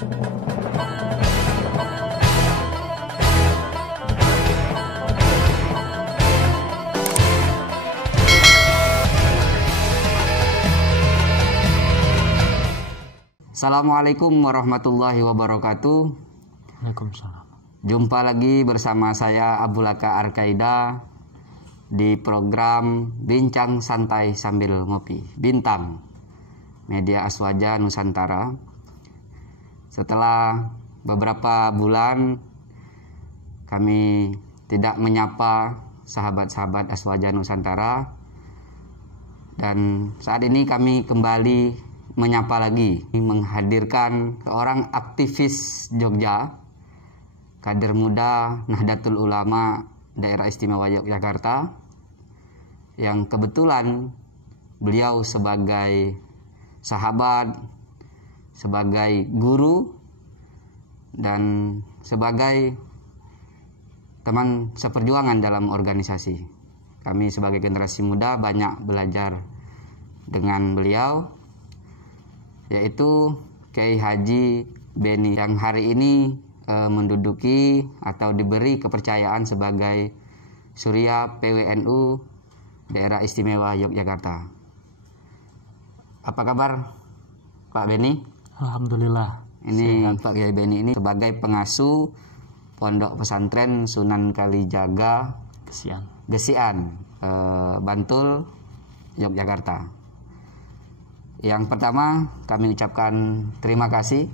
Assalamualaikum warahmatullahi wabarakatuh. Waalaikumsalam. Jumpa lagi bersama saya Abulaka Arkaida di program Bincang Santai Sambil Ngopi, Bintang Media Aswaja Nusantara. Setelah beberapa bulan kami tidak menyapa sahabat-sahabat Aswaja Nusantara, dan saat ini kami kembali menyapa lagi, menghadirkan seorang aktivis Jogja, kader muda Nahdlatul Ulama Daerah Istimewa Yogyakarta, yang kebetulan beliau sebagai sahabat, sebagai guru, dan sebagai teman seperjuangan dalam organisasi. Kami sebagai generasi muda banyak belajar dengan beliau, yaitu Kiai Haji Beni, yang hari ini menduduki atau diberi kepercayaan sebagai Surya PWNU Daerah Istimewa Yogyakarta. Apa kabar Pak Beni? Alhamdulillah. Ini Sehat. Pak Kiai Beni ini sebagai pengasuh Pondok Pesantren Sunan Kalijaga Gesian, Bantul, Yogyakarta. Yang pertama kami ucapkan terima kasih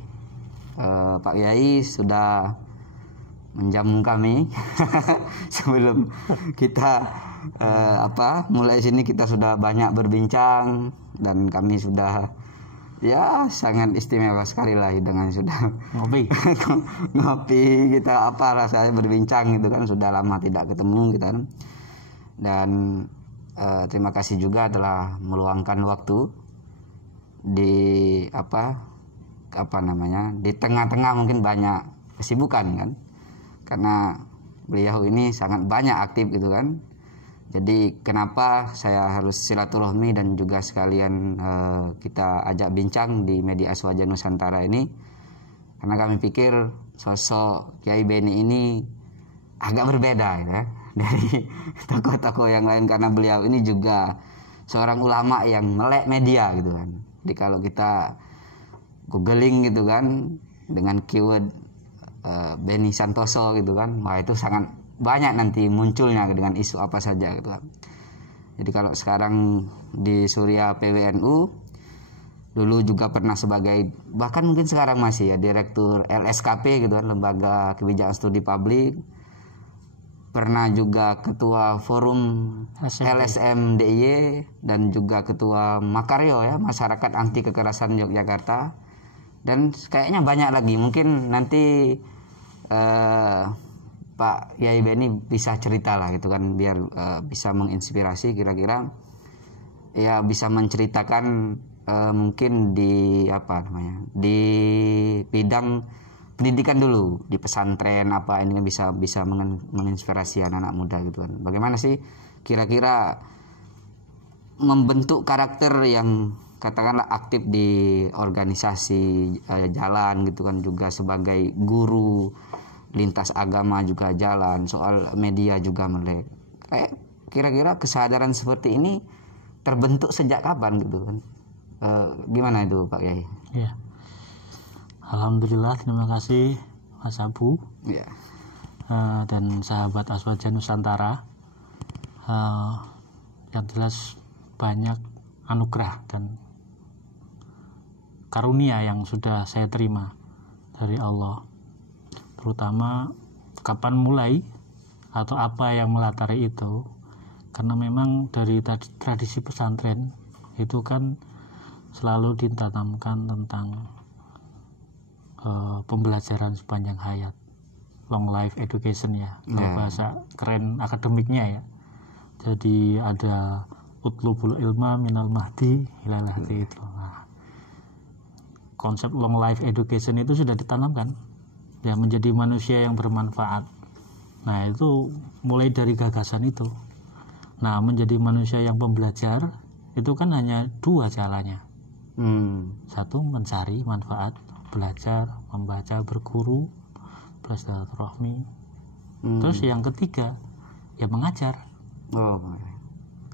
Pak Kiai sudah menjamu kami. Sebelum kita mulai sini kita sudah banyak berbincang, dan kami sudah sangat istimewa sekali lah dengan sudah ngopi kita rasanya berbincang gitu kan, sudah lama tidak ketemu kita kan. Dan terima kasih juga telah meluangkan waktu di di tengah-tengah mungkin banyak kesibukan kan, karena beliau ini sangat banyak aktif gitu kan. Jadi kenapa saya harus silaturahmi dan juga sekalian kita ajak bincang di Media Aswaja Nusantara ini, karena kami pikir sosok Kiai Beni ini agak berbeda ya dari tokoh-tokoh yang lain, karena beliau ini juga seorang ulama yang melek media gitu kan. Jadi kalau kita googling gitu kan dengan keyword Beni Santoso gitu kan, wah itu sangat banyak nanti munculnya dengan isu apa saja gitu kan. Jadi kalau sekarang di Surya PWNU, dulu juga pernah sebagai, bahkan mungkin sekarang masih ya, Direktur LSKP gitu kan, Lembaga Kebijakan Studi Publik, pernah juga Ketua Forum LSM DIY, dan juga Ketua Makaryo ya, Masyarakat Anti Kekerasan Yogyakarta, dan kayaknya banyak lagi. Mungkin nanti Pak Kiai Beni bisa cerita lah gitu kan, biar bisa menginspirasi, kira-kira ya bisa menceritakan mungkin di di bidang pendidikan dulu di pesantren apa ini kan, bisa menginspirasi anak-anak muda gitu kan. Bagaimana sih kira-kira membentuk karakter yang katakanlah aktif di organisasi jalan gitu kan, juga sebagai guru lintas agama juga jalan, soal media juga melek. Kayak kira-kira kesadaran seperti ini terbentuk sejak kapan gitu kan? Gimana itu Pak Kiai? Ya. Alhamdulillah, terima kasih Mas Abu dan sahabat Aswaja Nusantara. Yang jelas banyak anugerah dan karunia yang sudah saya terima dari Allah, terutama kapan mulai atau apa yang melatari itu. Karena memang dari tradisi pesantren itu kan selalu ditanamkan tentang pembelajaran sepanjang hayat, long life education ya, kalau bahasa keren akademiknya ya. Jadi ada utlubul ilma minal mahdi ilal lahdi itu. Nah, konsep long life education itu sudah ditanamkan ya, menjadi manusia yang bermanfaat. Nah itu mulai dari gagasan itu. Nah menjadi manusia yang pembelajar itu kan hanya dua caranya. Satu mencari manfaat, belajar, membaca, berguru, bersilaturahmi. Terus yang ketiga ya mengajar. Oh.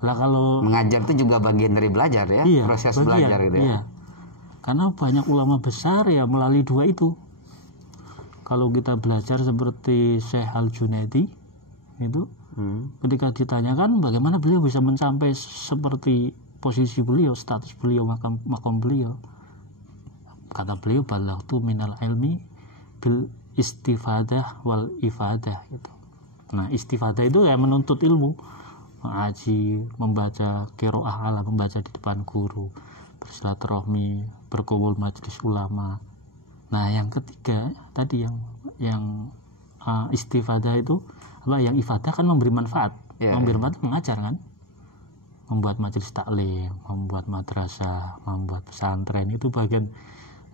Lah kalau Mengajar itu juga bagian dari belajar ya, iya, proses bagian, belajar gitu ya. iya. Karena banyak ulama besar ya melalui dua itu. Kalau kita belajar seperti Syekh Al-Junaidi itu, ketika ditanyakan bagaimana beliau bisa mencapai seperti posisi beliau, status beliau, makam beliau, kata beliau balaghtu minal ilmi bil istifadah wal ifadah gitu. Nah, istifadah itu ya menuntut ilmu, mengaji, membaca qiraah ala, membaca di depan guru, bersilaturahmi, berkumpul majelis ulama. Nah, yang ketiga tadi yang istifadah itu apa? Yang ifadah kan memberi manfaat. Memberi manfaat mengajar kan? Membuat majelis taklim, membuat madrasah, membuat pesantren, itu bagian.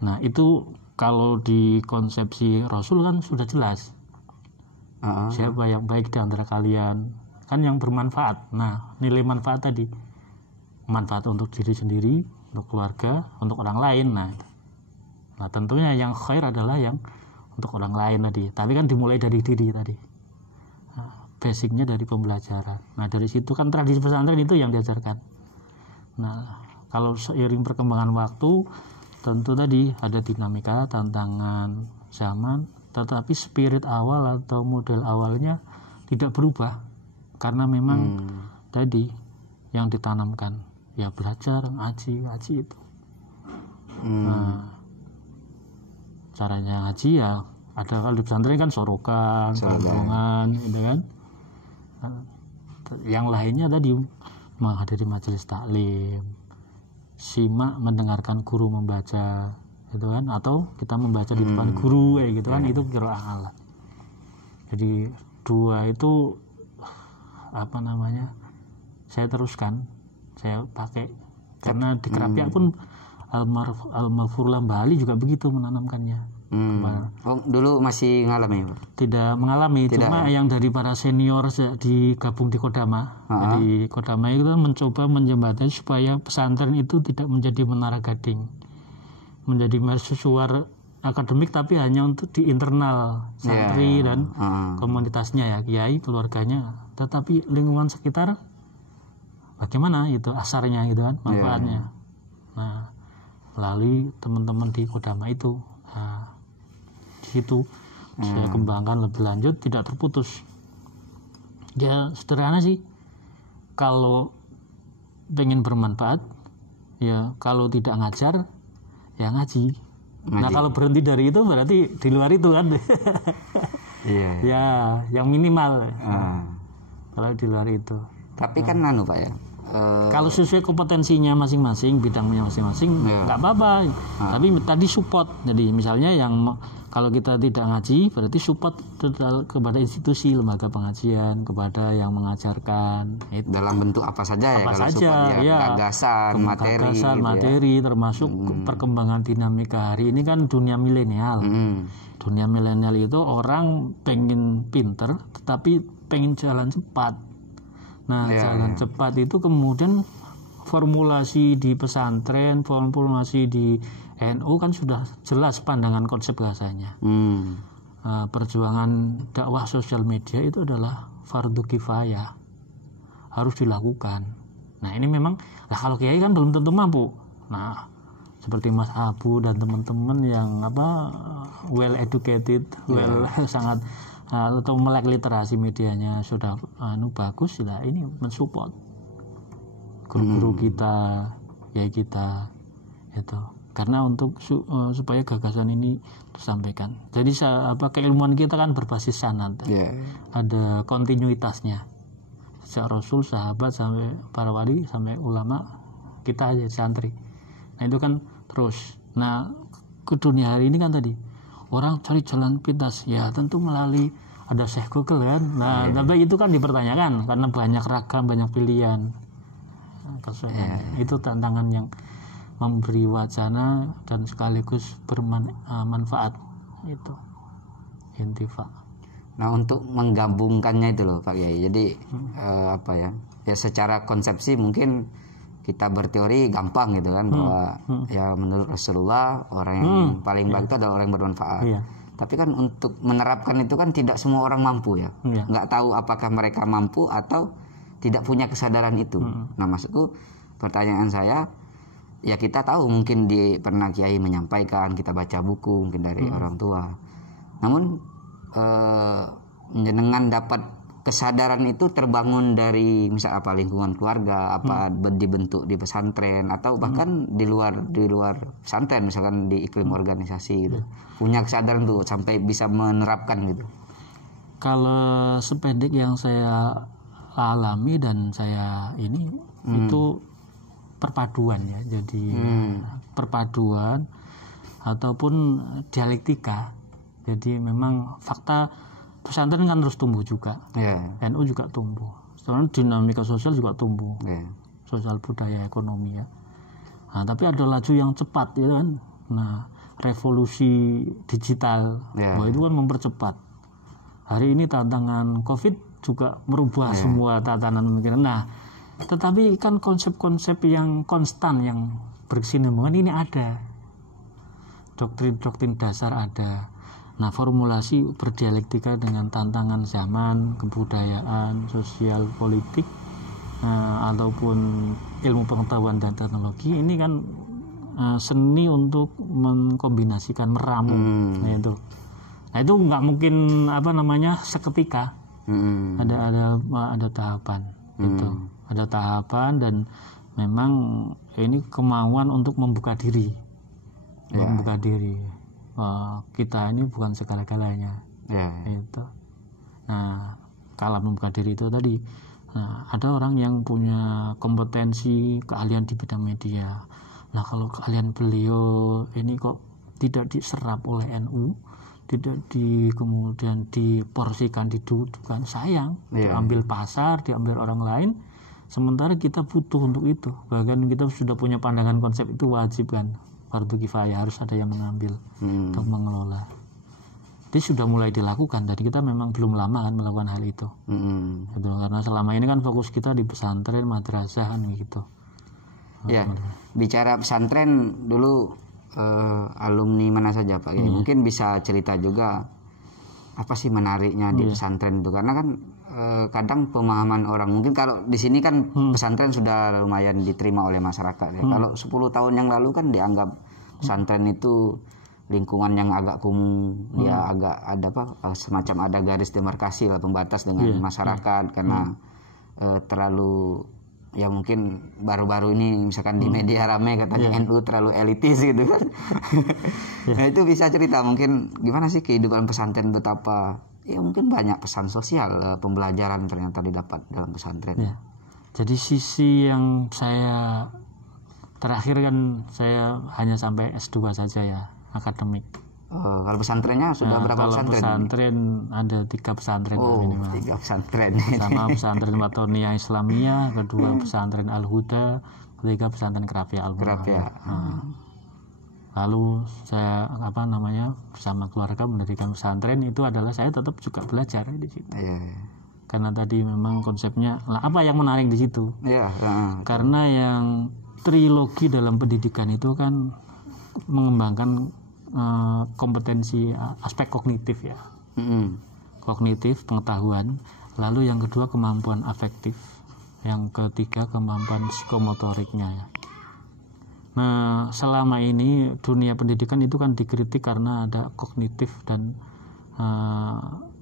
Nah, itu kalau di konsepsi Rasul kan sudah jelas. Siapa yang baik di antara kalian, kan yang bermanfaat. Nah, nilai manfaat tadi, manfaat untuk diri sendiri, untuk keluarga, untuk orang lain. Nah, tentunya yang khair adalah yang untuk orang lain tadi. Tapi kan dimulai dari diri tadi. Nah, basicnya dari pembelajaran. Nah, dari situ kan tradisi pesantren itu yang diajarkan. Nah, kalau seiring perkembangan waktu, tentu tadi ada dinamika, tantangan zaman, tetapi spirit awal atau model awalnya tidak berubah. Karena memang tadi yang ditanamkan ya belajar, ngaji itu. Nah, caranya ngaji ya ada, kalau di pesantren kan sorokan, rombongan gitu kan. Yang lainnya tadi menghadiri majelis taklim, simak mendengarkan guru membaca gitu kan, atau kita membaca di depan guru kayak gitu kan, itu qiraah ala. Jadi dua itu apa namanya, saya teruskan, saya pakai, karena di Kerapiak pun Al-Maghfur Lambali juga begitu menanamkannya. Oh, dulu masih ngalami Pak? Tidak mengalami, cuma yang dari para senior digabung di Kodama. Di Kodama itu mencoba menjembatani supaya pesantren itu tidak menjadi menara gading, menjadi mercusuar akademik, tapi hanya untuk di internal santri dan komunitasnya ya, kiai, keluarganya, tetapi lingkungan sekitar bagaimana itu asarnya gitu kan, manfaatnya. Nah, melalui teman-teman di Kodama itu, di situ saya kembangkan lebih lanjut, tidak terputus. Ya sederhana sih, kalau pengen bermanfaat ya, kalau tidak ngajar ya ngaji. Nah, kalau berhenti dari itu berarti di luar itu kan. Ya yang minimal. Kalau di luar itu. Tapi kan Pak ya, kalau sesuai kompetensinya masing-masing, bidangnya masing-masing, nggak apa-apa. Tapi tadi support. Jadi misalnya yang kalau kita tidak ngaji, berarti support kepada institusi, lembaga pengajian, kepada yang mengajarkan. Itu. Dalam bentuk apa saja ya? Apa kalau saja, gagasan, materi, materi, termasuk perkembangan dinamika hari ini kan dunia milenial. Dunia milenial itu orang pengen pinter, tetapi pengen jalan cepat. Nah, jalan cepat itu kemudian formulasi di pesantren, formulasi di NU kan sudah jelas pandangan konsep bahasanya. Perjuangan dakwah sosial media itu adalah fardu kifayah, harus dilakukan. Nah, ini memang kalau kiai kan belum tentu mampu. Nah, seperti Mas Abu dan teman-teman yang well educated, sangat atau melek literasi medianya sudah bagus, lah ini mensupport guru-guru kita, kiai kita itu, karena untuk supaya gagasan ini disampaikan. Jadi keilmuan kita kan berbasis sanad, ada kontinuitasnya sejak Rasul, sahabat, sampai para wali, sampai ulama, kita aja santri. Nah, itu kan terus. Nah, ke dunia hari ini kan tadi orang cari jalan pintas, ya tentu melalui ada Syekh Google kan. Nah, tapi itu kan dipertanyakan karena banyak ragam, banyak pilihan. Itu tantangan yang memberi wacana dan sekaligus bermanfaat, itu intifa. Nah, untuk menggabungkannya itu loh Pak Kiai. Jadi ya secara konsepsi mungkin kita berteori gampang gitu kan, bahwa ya menurut Rasulullah orang yang paling baik itu adalah orang yang bermanfaat. Iya. Tapi kan untuk menerapkan itu kan tidak semua orang mampu ya. Iya. Nggak tahu apakah mereka mampu atau tidak punya kesadaran itu. Nah maksudku, pertanyaan saya, ya kita tahu mungkin pernah kiai menyampaikan, kita baca buku mungkin dari orang tua. Namun jenengan dapat kesadaran itu terbangun dari misal apa lingkungan keluarga, apa dibentuk di pesantren atau bahkan di luar pesantren, misalkan di iklim organisasi gitu. Punya kesadaran tuh sampai bisa menerapkan gitu. Kalau sependek yang saya alami dan saya ini itu perpaduan ya. Jadi perpaduan ataupun dialektika. Jadi memang fakta pesantren kan terus tumbuh juga, NU juga tumbuh, soalnya dinamika sosial juga tumbuh, sosial budaya ekonomi ya. Nah, tapi ada laju yang cepat ya kan. Nah, revolusi digital, itu kan mempercepat. Hari ini tantangan COVID juga merubah semua tatanan pemikiran. Nah, tetapi kan konsep-konsep yang konstan yang berkesinambungan ini ada, doktrin-doktrin dasar ada. Nah, formulasi berdialektika dengan tantangan zaman, kebudayaan, sosial, politik, ataupun ilmu pengetahuan dan teknologi, ini kan seni untuk mengkombinasikan, meramu. Nah itu nggak mungkin seketika. Ada tahapan, gitu. Ada tahapan dan memang ini kemauan untuk membuka diri, membuka diri. Kita ini bukan segala-galanya, itu. Nah, kalau membuka diri itu tadi, ada orang yang punya kompetensi, keahlian di bidang media. Nah, kalau keahlian beliau ini kok tidak diserap oleh NU, tidak kemudian diporsikan, didudukan, sayang, diambil pasar, diambil orang lain. Sementara kita butuh untuk itu. Bahkan kita sudah punya pandangan konsep itu wajib kan. Fardu kifayah, harus ada yang mengambil untuk mengelola. Itu sudah mulai dilakukan dan kita memang belum lama kan melakukan hal itu. Gitu, karena selama ini kan fokus kita di pesantren, madrasah kan gitu. Ya, bicara pesantren dulu, alumni mana saja Pak? Mungkin bisa cerita juga apa sih menariknya di pesantren itu, karena kan kadang pemahaman orang, mungkin kalau di sini kan pesantren sudah lumayan diterima oleh masyarakat ya. Kalau 10 tahun yang lalu kan dianggap pesantren itu lingkungan yang agak kumuh, dia agak ada semacam ada garis demarkasi lah, pembatas dengan masyarakat, karena terlalu ya mungkin baru-baru ini misalkan di media ramai katanya NU terlalu elitis gitu kan. Nah itu bisa cerita mungkin gimana sih kehidupan pesantren, betapa ya mungkin banyak pesan sosial, pembelajaran ternyata didapat dalam pesantren. Jadi sisi yang saya terakhir kan saya hanya sampai S2 saja ya, akademik. Kalau pesantrennya sudah berapa pesantren? Kalau pesantren ada 3 pesantren minimal. 3 pesantren. Sama pesantren Watonia Islamiyah, kedua pesantren Al Huda, ketiga pesantren Kerapia Al Mu'awiyah. Lalu saya bersama keluarga mendirikan pesantren. Itu adalah saya tetap juga belajar di situ. Karena tadi memang konsepnya apa yang menarik di situ? Karena yang trilogi dalam pendidikan itu kan mengembangkan kompetensi aspek kognitif ya, kognitif pengetahuan. Lalu yang kedua kemampuan afektif, yang ketiga kemampuan psikomotoriknya ya. Nah selama ini dunia pendidikan itu kan dikritik karena ada kognitif dan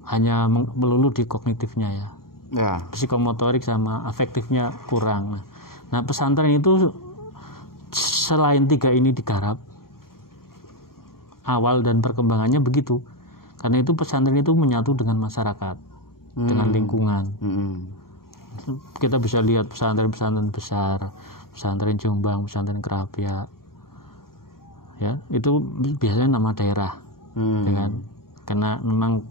hanya melulu di kognitifnya ya. Psikomotorik sama afektifnya kurang. Nah pesantren itu selain 3 ini digarap awal dan perkembangannya begitu, karena itu pesantren itu menyatu dengan masyarakat, dengan lingkungan. Kita bisa lihat pesantren-pesantren besar, pesantren Jombang, pesantren Kerapia, ya itu biasanya nama daerah, karena memang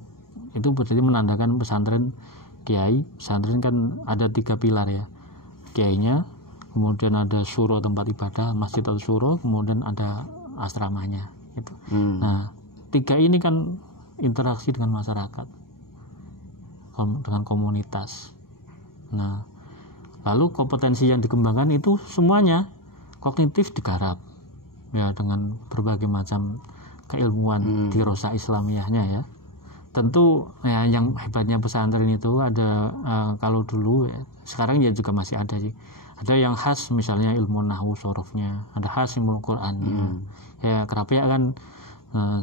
itu berarti menandakan pesantren kiai. Pesantren kan ada 3 pilar ya, kiainya, kemudian ada suro tempat ibadah, masjid atau suro, kemudian ada asramanya. Gitu. Nah 3 ini kan interaksi dengan masyarakat, dengan komunitas. Nah Lalu kompetensi yang dikembangkan itu semuanya kognitif digarap ya dengan berbagai macam keilmuan dirasa Islamiyahnya ya. Tentu ya yang hebatnya pesantren itu ada kalau dulu ya, sekarang ya juga masih ada sih. Ada yang khas misalnya ilmu nahwu sorofnya, ada khas ilmu Qur'annya. Ya Kerapia kan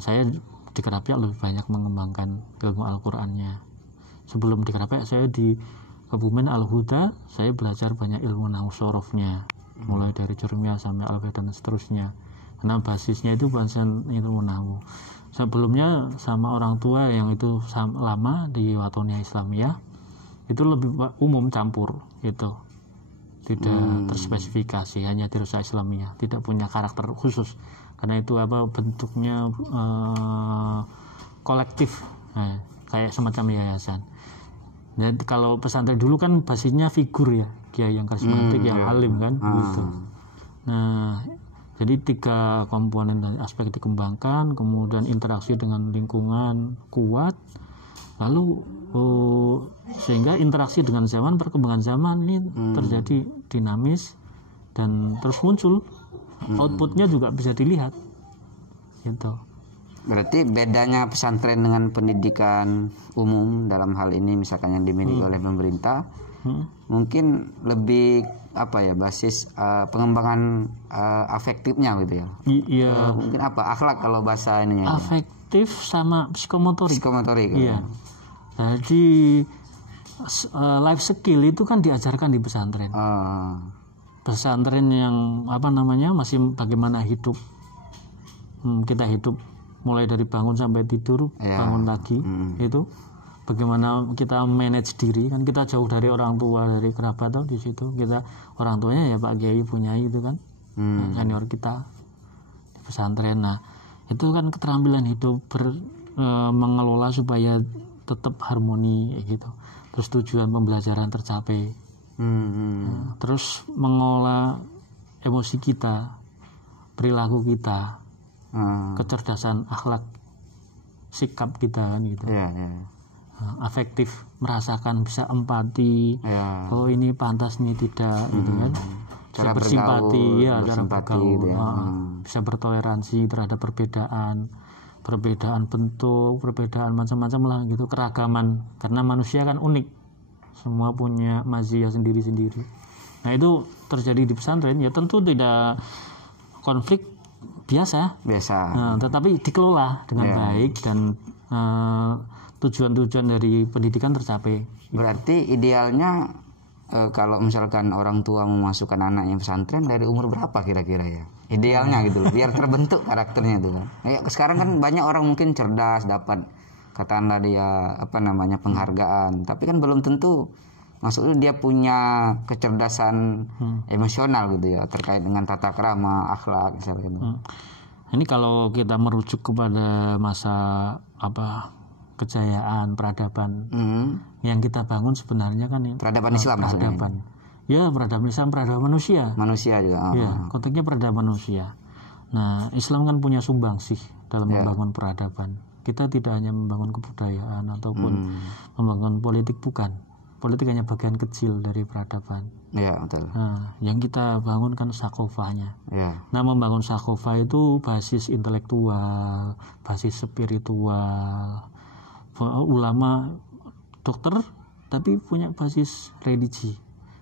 saya di Kerapia lebih banyak mengembangkan ilmu Al-Qur'annya. Sebelum di Kerapia saya di Kebumen Al-Huda saya belajar banyak ilmu nahwu sorofnya, mulai dari Jurmiyah sampai Al-Fiqh dan seterusnya. Karena basisnya itu bahasa ilmu nahwu. Sebelumnya sama orang tua yang itu lama di Watonia Islamiyah itu lebih umum campur itu, tidak terspesifikasi, hanya dirasa Islamiyah, tidak punya karakter khusus karena itu bentuknya kolektif, kayak semacam yayasan. Jadi kalau pesantren dulu kan basisnya figur ya, kiai yang karismatik, yang alim kan gitu. Nah jadi 3 komponen dari aspek dikembangkan, kemudian interaksi dengan lingkungan kuat, lalu sehingga interaksi dengan zaman, perkembangan zaman ini terjadi dinamis dan terus muncul, outputnya juga bisa dilihat, gitu. Berarti bedanya pesantren dengan pendidikan umum dalam hal ini misalkan yang dimiliki oleh pemerintah, mungkin lebih basis pengembangan afektifnya gitu ya. Iya. Mungkin akhlak kalau bahasa ininya. Afektif sama psikomotorik. Iya. Jadi life skill itu kan diajarkan di pesantren. Pesantren yang masih bagaimana hidup. Kita hidup mulai dari bangun sampai tidur, bangun lagi itu. Bagaimana kita manage diri, kan kita jauh dari orang tua, dari kerabat di situ. Kita orang tuanya ya Pak Kiai punya itu kan, senior kita di pesantren. Nah itu kan keterampilan hidup mengelola supaya tetap harmoni gitu. Terus tujuan pembelajaran tercapai. Terus mengelola emosi kita, perilaku kita, kecerdasan akhlak, sikap kita kan gitu. Afektif, merasakan, bisa empati, oh ini pantas nih tidak gitu kan, bisa bersimpati cara bergaul, bisa bertoleransi terhadap perbedaan bentuk, perbedaan macam-macam lah gitu, keragaman, karena manusia kan unik, semua punya mazia sendiri-sendiri. Nah itu terjadi di pesantren ya, tentu tidak konflik biasa. Tetapi dikelola dengan baik dan tujuan-tujuan dari pendidikan tercapai. Berarti idealnya kalau misalkan orang tua memasukkan anaknya pesantren dari umur berapa kira-kira ya? Idealnya gitu loh, biar terbentuk karakternya itu kan. Sekarang kan banyak orang mungkin cerdas, dapat katakanlah dia penghargaan, tapi kan belum tentu maksudnya dia punya kecerdasan emosional gitu ya, terkait dengan tata krama, akhlak misalnya. Ini kalau kita merujuk kepada masa kejayaan peradaban yang kita bangun sebenarnya kan peradaban Islam maksudnya. Peradaban Islam, peradaban manusia juga. Konteksnya peradaban manusia. Nah Islam kan punya sumbangsih dalam membangun peradaban. Kita tidak hanya membangun kebudayaan ataupun membangun politik, bukan. Politik hanya bagian kecil dari peradaban. Betul. Nah, yang kita bangun kan sakofahnya. Nah, membangun sakofah itu basis intelektual, basis spiritual. Ulama, dokter, tapi punya basis religi.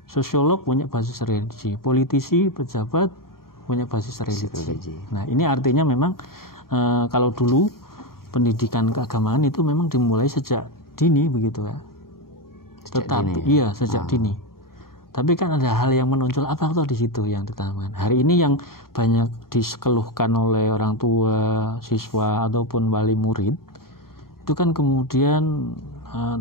Sosiolog punya basis religi. Politisi, pejabat punya basis religi. Nah, ini artinya memang kalau dulu pendidikan keagamaan itu memang dimulai sejak dini begitu ya. Sejak dini. Tapi kan ada hal yang menonjol tuh di situ yang ditanamkan. Hari ini yang banyak dikeluhkan oleh orang tua, siswa ataupun wali murid itu kan kemudian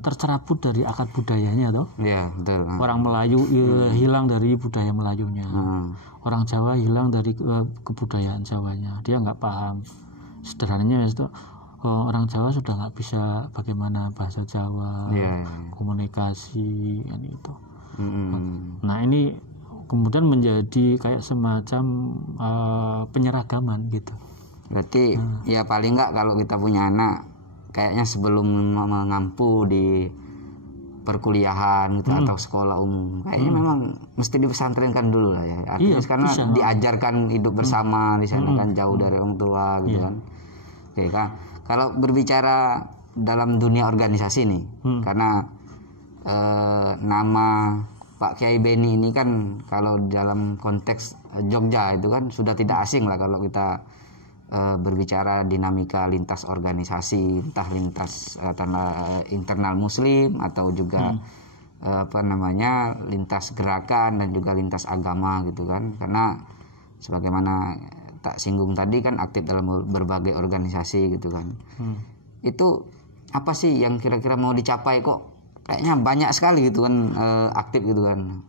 tercerabut dari akar budayanya toh. Betul. Orang Melayu hilang dari budaya Melayunya. Orang Jawa hilang dari kebudayaan Jawanya. Dia nggak paham. Sederhananya itu orang Jawa sudah nggak bisa bagaimana bahasa Jawa, komunikasi kan itu. Nah ini kemudian menjadi kayak semacam penyeragaman gitu. Berarti ya paling nggak kalau kita punya anak, kayaknya sebelum mengampu di perkuliahan gitu atau sekolah umum. Kayaknya memang mesti dipesantrenkan dulu lah ya. Artinya karena bisa. diajarkan hidup bersama di sana kan, jauh dari orang tua gitu kan. Oke kan. Kalau berbicara dalam dunia organisasi nih, karena nama Pak Kiai Beni ini kan kalau dalam konteks Jogja itu kan sudah tidak asing lah kalau kita berbicara dinamika lintas organisasi, entah lintas internal Muslim atau juga lintas gerakan dan juga lintas agama gitu kan. Karena sebagaimana tak singgung tadi kan aktif dalam berbagai organisasi gitu kan. Itu apa sih yang kira-kira mau dicapai, kok kayaknya banyak sekali gitu kan aktif gitu kan.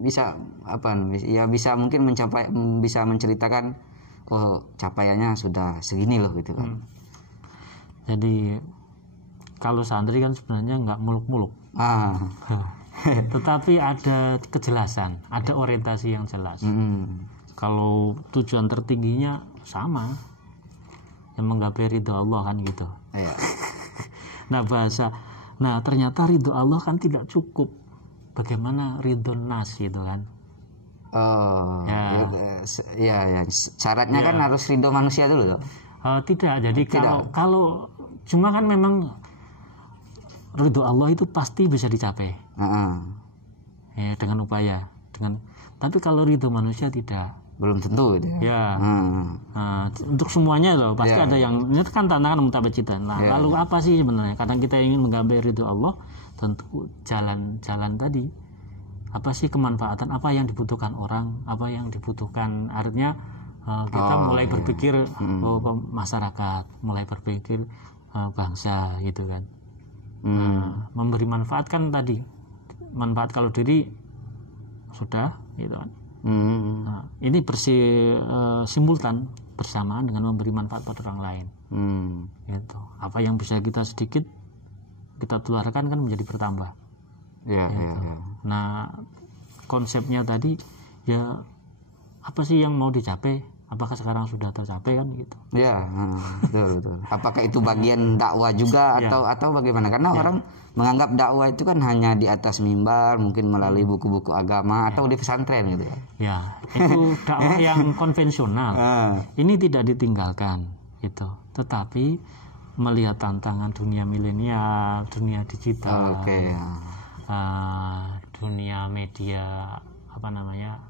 Bisa bisa mungkin bisa menceritakan capaiannya sudah segini loh gitu kan. Jadi kalau santri kan sebenarnya nggak muluk-muluk. Tetapi ada kejelasan, ada orientasi yang jelas. Kalau tujuan tertingginya sama, yang menggapai ridho Allah kan gitu. Nah ternyata ridho Allah kan tidak cukup. Bagaimana ridho nas gitu kan? Syaratnya kan harus ridho manusia dulu toh? Tidak. Jadi kalau cuma kan memang ridho Allah itu pasti bisa dicapai. Ya, dengan upaya, tapi kalau ridho manusia tidak. Belum tentu gitu ya. Untuk semuanya loh pasti ada yang ini kan tantangan mutabacitan. Lalu apa sih sebenarnya? Kadang kita ingin menggapai ridho Allah, tentu jalan tadi. Apa sih kemanfaatan, apa yang dibutuhkan orang, apa yang dibutuhkan, artinya kita mulai berpikir masyarakat, mulai berpikir bangsa gitu kan. Memberi manfaat kan tadi, manfaat kalau diri sudah gitu kan. Ini simultan bersamaan dengan memberi manfaat pada orang lain. Gitu. Apa yang bisa kita sedikit kita tularkan kan menjadi bertambah. Nah konsepnya tadi ya apa sih yang mau dicapai, apakah sekarang sudah tercapai kan gitu. Betul. Apakah itu bagian dakwah juga atau bagaimana, karena orang menganggap dakwah itu kan hanya di atas mimbar, mungkin melalui buku-buku agama atau di pesantren gitu ya. Itu dakwah yang konvensional. Ini tidak ditinggalkan gitu, tetapi melihat tantangan dunia milenial, dunia digital, dunia media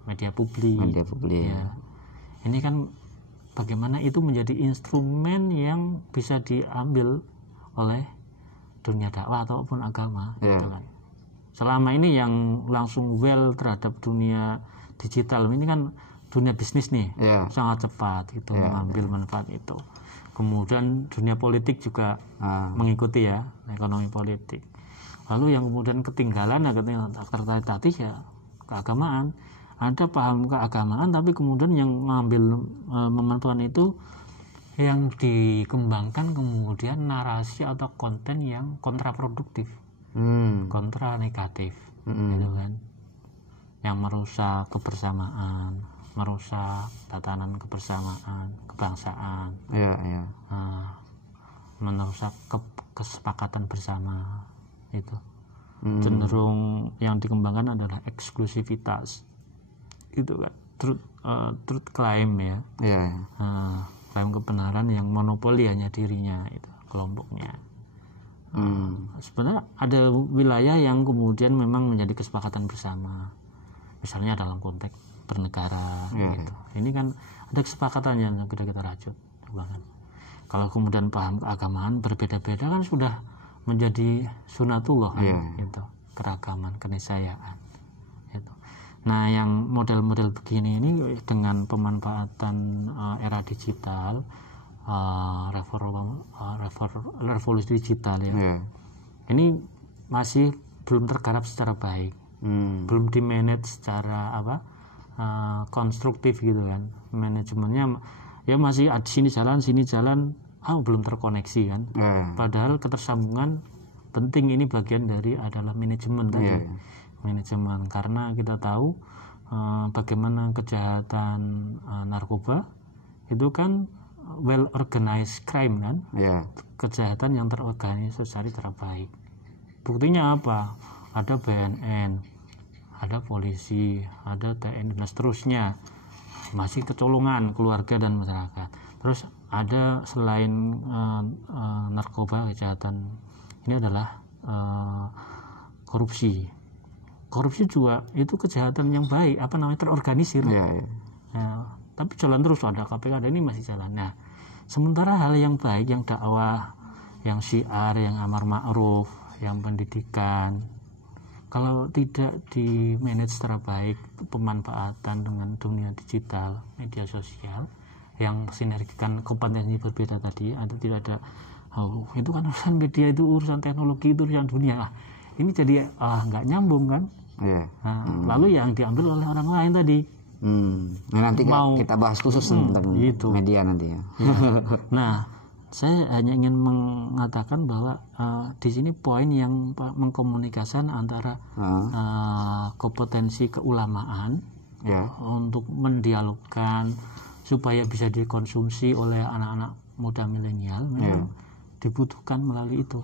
media publik. Ini kan bagaimana itu menjadi instrumen yang bisa diambil oleh dunia dakwah ataupun agama gitu kan. Selama ini yang langsung terhadap dunia digital ini kan dunia bisnis nih, sangat cepat itu mengambil manfaat itu. Kemudian dunia politik juga mengikuti ekonomi politik. Lalu yang kemudian ketinggalan tadi keagamaan. Ada paham keagamaan tapi kemudian yang mengambil memanfaatkan itu yang dikembangkan kemudian narasi atau konten yang kontraproduktif, kontra negatif, gitu kan, yang merusak kebersamaan, merusak tatanan kebersamaan, kebangsaan, merusak kesepakatan bersama. Itu cenderung yang dikembangkan adalah eksklusivitas gitu kan, truth claim klaim kebenaran yang monopoli hanya dirinya itu kelompoknya. Sebenarnya ada wilayah yang kemudian memang menjadi kesepakatan bersama, misalnya dalam konteks bernegara gitu. Ini kan ada kesepakatannya yang kita rajut bahkan. Kalau kemudian paham keagamaan berbeda-beda kan sudah menjadi sunatullah gitu, keragaman, keniscayaan gitu. Nah yang model-model begini ini dengan pemanfaatan era digital, revolusi digital ini masih belum tergarap secara baik, belum di manage secara konstruktif gitu kan. Manajemennya ya masih sini jalan belum terkoneksi kan. Padahal ketersambungan penting, ini bagian dari adalah manajemen tadi. Manajemen, karena kita tahu bagaimana kejahatan narkoba itu kan well organized crime kan. Kejahatan yang terorganisasi secara baik, Buktinya apa? Ada BNN, ada polisi, ada TNI dan seterusnya. Masih kecolongan keluarga dan masyarakat. Terus ada selain narkoba, kejahatan ini adalah korupsi. Korupsi juga itu kejahatan yang baik, terorganisir. Nah, tapi jalan terus, ada KPK, ada ini masih jalan. Nah, sementara hal yang baik, yang dakwah, yang syiar, yang amar ma'ruf, yang pendidikan, kalau tidak di manage secara baik, pemanfaatan dengan dunia digital, media sosial, yang sinergikan kompetensi berbeda tadi, atau tidak ada, itu kan urusan media, itu urusan teknologi, itu urusan dunia lah. Ini jadi nggak nyambung kan? Lalu yang diambil oleh orang lain tadi. Nah, nanti kita bahas khusus tentang media nanti ya. Nah, saya hanya ingin mengatakan bahwa di sini poin yang mengkomunikasikan antara kompetensi keulamaan untuk mendialogkan supaya bisa dikonsumsi oleh anak-anak muda milenial, memang dibutuhkan melalui itu.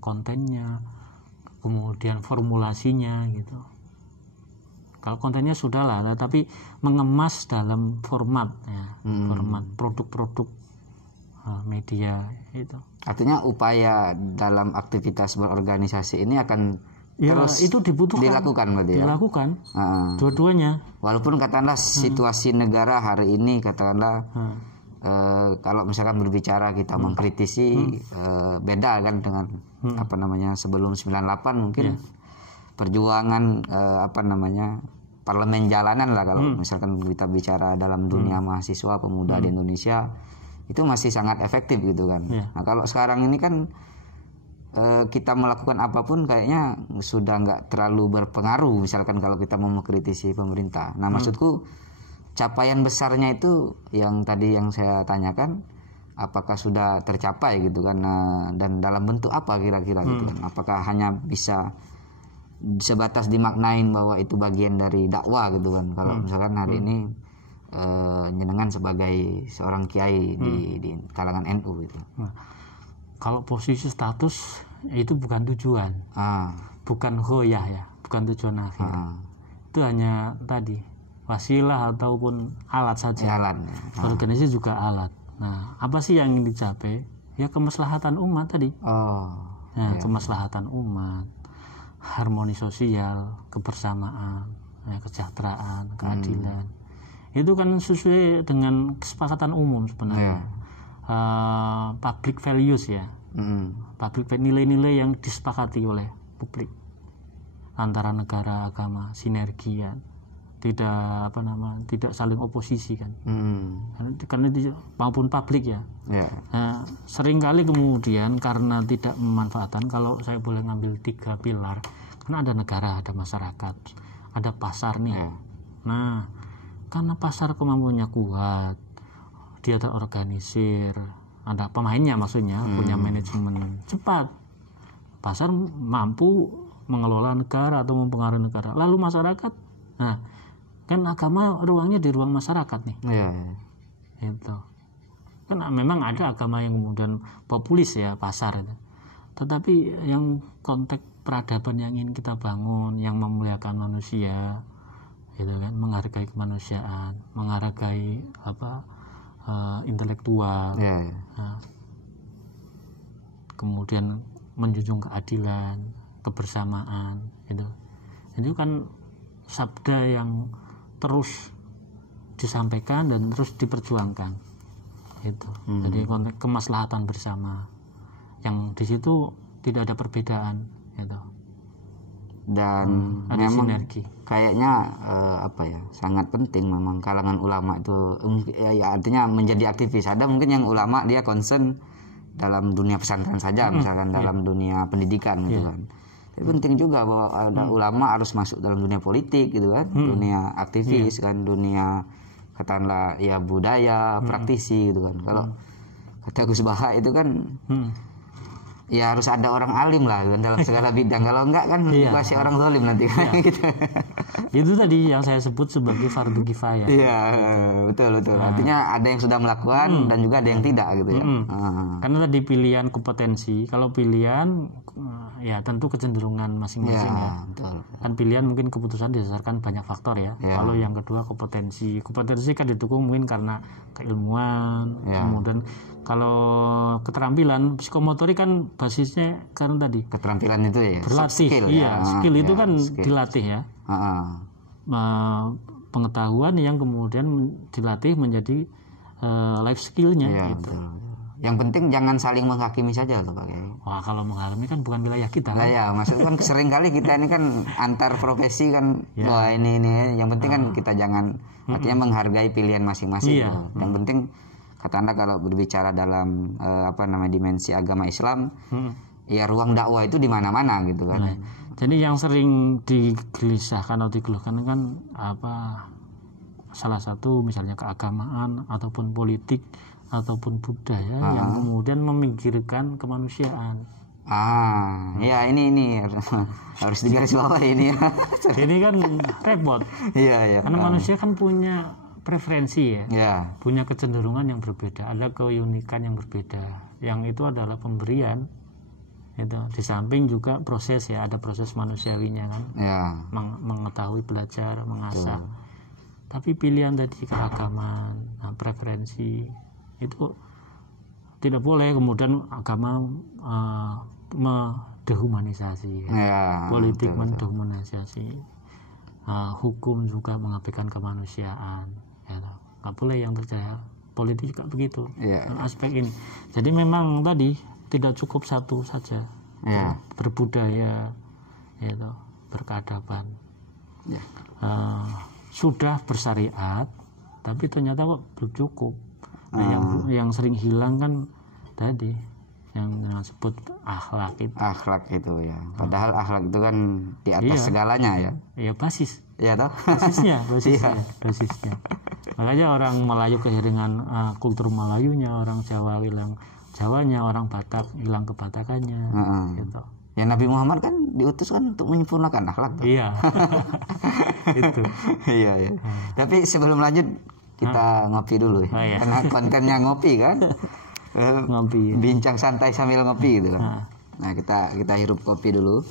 Kontennya, kemudian formulasinya gitu. Kalau kontennya sudah lah, tapi mengemas dalam format format produk-produk media itu. Artinya upaya dalam aktivitas berorganisasi ini akan terus itu dibutuhkan, dilakukan berarti ya? Dilakukan dua-duanya. Walaupun katakanlah situasi negara hari ini katakanlah kalau misalkan berbicara kita mengkritisi beda kan dengan sebelum 98 mungkin perjuangan parlemen jalanan lah kalau misalkan kita bicara dalam dunia mahasiswa pemuda di Indonesia itu masih sangat efektif gitu kan. Nah kalau sekarang ini kan kita melakukan apapun kayaknya sudah nggak terlalu berpengaruh misalkan kalau kita mau mengkritisi pemerintah. Nah maksudku capaian besarnya itu yang tadi yang saya tanyakan apakah sudah tercapai gitu kan, dan dalam bentuk apa kira-kira gitu kan. Apakah hanya bisa sebatas dimaknain bahwa itu bagian dari dakwah gitu kan. Kalau misalkan hari ini jenengan sebagai seorang kiai di kalangan NU gitu. Kalau posisi status itu bukan tujuan, bukan hoyah ya, bukan tujuan akhir. Itu hanya tadi wasilah ataupun alat saja. Organisasi juga alat. Nah, apa sih yang ingin dicapai? Ya kemaslahatan umat tadi. Kemaslahatan umat, harmoni sosial, kebersamaan, kesejahteraan, keadilan. Itu kan sesuai dengan kesepakatan umum sebenarnya. Public values ya. Public nilai-nilai yang disepakati oleh publik antara negara, agama, sinergi ya. Tidak tidak saling oposisi kan. Karena maupun publik ya. Nah, seringkali kemudian karena tidak memanfaatkan, kalau saya boleh ngambil 3 pilar, karena ada negara, ada masyarakat, ada pasar nih. Nah, karena pasar kemampuannya kuat, dia terorganisir, ada pemainnya maksudnya, punya manajemen cepat, pasar mampu mengelola negara atau mempengaruhi negara. Lalu masyarakat, nah kan agama ruangnya di ruang masyarakat nih. Itu kan memang ada agama yang kemudian populis ya, pasar itu. Tetapi yang konteks peradaban yang ingin kita bangun, yang memuliakan manusia, gitu kan, menghargai kemanusiaan, menghargai intelektual, kemudian menjunjung keadilan, kebersamaan, itu kan sabda yang terus disampaikan dan terus diperjuangkan, jadi konteks kemaslahatan bersama, yang di situ tidak ada perbedaan, dan ada memang sinergi. Kayaknya sangat penting memang kalangan ulama itu ya artinya menjadi aktivis. Ada mungkin yang ulama dia concern dalam dunia pesantren saja, misalkan dalam dunia pendidikan gitu kan. Tapi penting juga bahwa ada ulama harus masuk dalam dunia politik gitu kan, dunia aktivis kan, dunia katakanlah ya budaya, praktisi gitu kan. Kalau kata Gus Baha itu kan ya harus ada orang alim lah kan dalam segala bidang. Kalau enggak kan masih orang zalim nanti kan gitu. Itu tadi yang saya sebut sebagai fardu kifayah. Iya, betul. Artinya ada yang sudah melakukan dan juga ada yang tidak gitu ya. Karena tadi pilihan kompetensi. Kalau pilihan ya tentu kecenderungan masing-masing ya. Betul. Kan pilihan mungkin keputusan didasarkan banyak faktor ya. Kalau yang kedua kompetensi kan didukung mungkin karena keilmuan, kemudian kalau keterampilan psikomotorik kan basisnya kan tadi keterampilan itu ya berlatih, skill, skill itu kan dilatih ya. Pengetahuan yang kemudian dilatih menjadi life skillnya gitu. Betul. Yang penting jangan saling menghakimi saja tuh Pak Kiai. Wah, kalau menghakimi kan bukan wilayah kita. Lah ya, maksudnya kan sering kali kita ini kan antar profesi kan, wah ini yang penting kan kita jangan artinya menghargai pilihan masing-masing. Yang penting kata Anda kalau berbicara dalam dimensi agama Islam, ya ruang dakwah itu di mana-mana gitu kan. Jadi yang sering digelisahkan atau dikeluhkan kan salah satu misalnya keagamaan ataupun politik ataupun budaya yang kemudian memikirkan kemanusiaan. Ya ini harus digarisbawahi ini ya. Ini kan repot. Iya. Karena manusia kan punya preferensi ya. Punya kecenderungan yang berbeda, ada keunikan yang berbeda. Yang itu adalah pemberian. Itu di samping juga proses ya, ada proses manusiawinya kan. Mengetahui, belajar, mengasah. Tapi pilihan tadi keagamaan, preferensi itu tidak boleh kemudian agama mendehumanisasi, politik mendehumanisasi, hukum juga mengabaikan kemanusiaan, nggak boleh yang terjadi. Politik juga begitu, aspek ini. Jadi memang tadi tidak cukup satu saja, berbudaya, berkeadaban, sudah bersyariat, tapi ternyata kok belum cukup. Nah, yang sering hilang kan tadi yang disebut akhlak itu ya. Padahal akhlak itu kan di atas segalanya ya. Iya, basis. Iya toh? Basisnya. Makanya orang Melayu kehilangan kultur Melayunya, orang Jawa hilang Jawanya, orang Batak hilang kebatakannya gitu. Ya Nabi Muhammad kan diutus kan untuk menyempurnakan akhlak toh. Iya. Itu. Iya. Tapi sebelum lanjut kita ngopi dulu ya. Karena kontennya ngopi kan. Ngopi. Bincang santai sambil ngopi gitu kan. Nah, kita hirup kopi dulu.